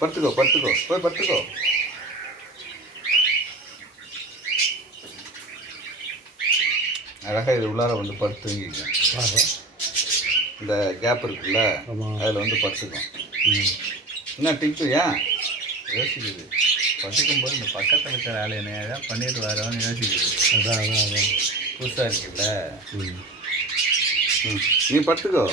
படுத்துக்கோ படுத்துக்கோ போய் படுத்துக்கோ. அழகாக இது உள்ளார வந்து படுத்து தூங்கிக்க. இந்த கேப் இருக்குல்ல அதில் வந்து படுத்துக்கும். என்ன டிங்கு ஏன் யோசிக்குது? படுக்கும்போது இந்த பக்கத்தில் இருக்கிற ஆள் என்ன பண்ணிட்டு வரோன்னு யோசிக்குது. அதான் புதுசாக இருக்குல்ல. நீ படுத்துக்கோ.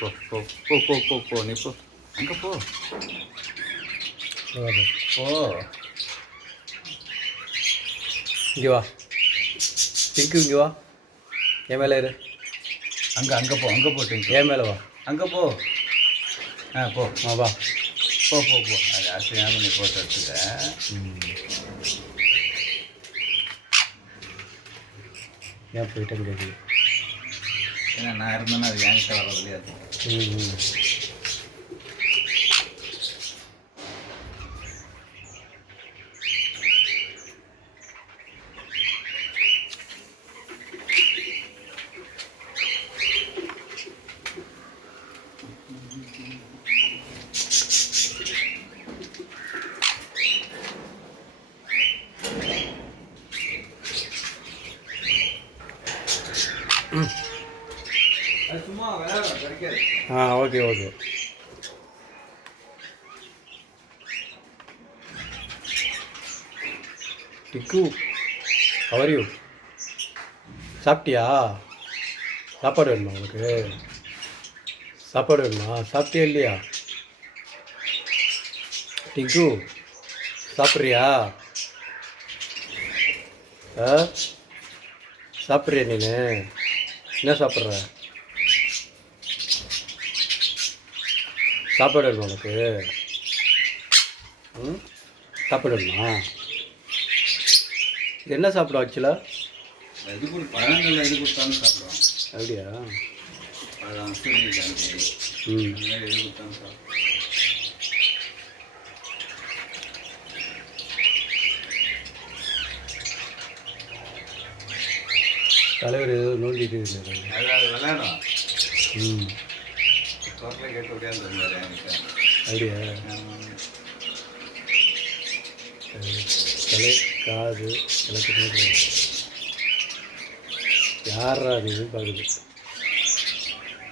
போ போ போ போ போ போ நீ போ. அங்கே போ போ. இங்கே வா டிங்கு, இங்கே வா. என் மேலே இரு. அங்கே போ டிங்கு. என் மேலே வா. அங்கே போ. போ வா போ போ போ. அது ஆசையாக நீ போட்டு எடுத்துக்க. ஏன் போயிட்டேன்னு கேட்குது. ஏன்னா நான் இருந்தேன்னா அது என்கிட்ட வரதுலையே அது. சும்மா விளையாடும் கிடைக்காது. Okay okay. டிக்கு ஹவ் யூ? சாப்பிட்டியா? சாப்பாடு வேணுமா உங்களுக்கு? சாப்பாடு வேணுமா? சாப்பிட்டியா இல்லையா? டிக்கு சாப்பிட்றியா? சாப்பிட்றியா நீனு? என்ன சாப்பிட்ற? சாப்பாடு வேணுமா உனக்கு? சாப்பாடு வேணுமா? இது என்ன சாப்பிடும் ஆக்சுவலாக? எது பழங்கள் எது கொடுத்தாலும் சாப்பிடுவோம். அப்படியா? பழம் சூரியகாந்தி எது கொடுத்தாலும் சாப்பிடுவோம். தலைவர் ஏதோ நோண்டிட்டு இருக்காரு. அது விளையாடும். தோட்டில் கேட்டு விளையாண்டுருந்தாரு என்கிட்ட. அப்படியா? தலை காது எல்லாத்துக்குமே யாரா நீ பார்க்குது?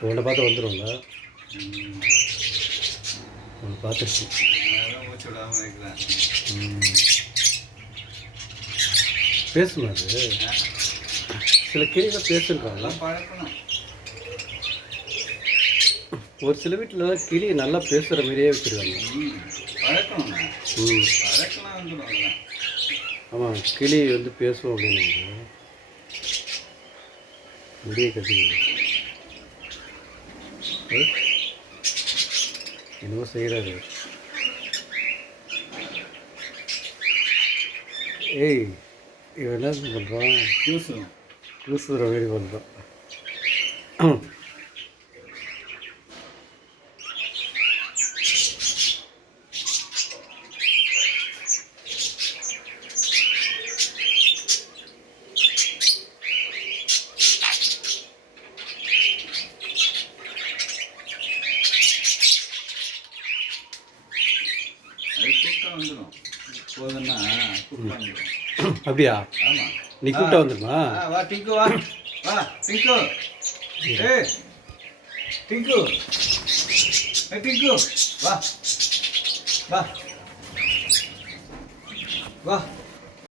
உன்னை பார்த்து வந்துடும்ல. உன்னை பார்த்துருச்சு. மூச்சு விடாமல் வைக்கிறேன். பேசுமா அது? சில கிளிகள் பேசுன்றாங்களா? பழக்கணும். ஒரு சில வீட்டில் கிளி நல்லா பேசுகிற மாதிரியே வச்சுருக்காங்க. பழக்கணும். பழக்கலாம் வந்துடும். ஆமாம், கிளி வந்து பேசுவோம் அப்படின்னு முடிய கட்டி என்னவோ செய்கிறாரு. ஏய், இவன் என்ன பண்ணுறான்? கூசுகிற மாரி பண்ணுறான். அப்படியா? ஆமாம். நீ கூப்பிட்டா வந்துடுமா? வா டிங்கு வா. வா டிங்கு. ஏய் டிங்கு. டிங்கு வா வா வா.